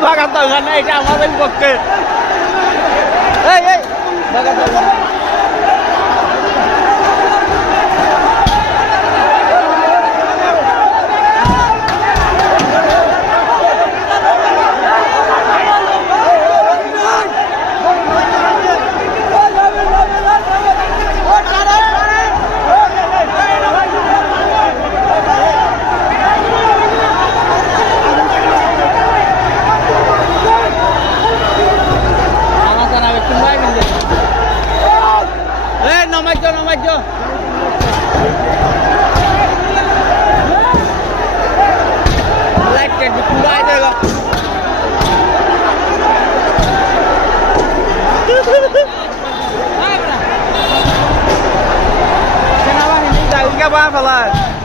bakal tangan aja, mau tengok ke. Hei, hei, bakal tangan. não, mais dois, não, mais dois. Moleque, é oh. muito mais legal. Abra! Você não vai me dar, o que é que eu vou falar?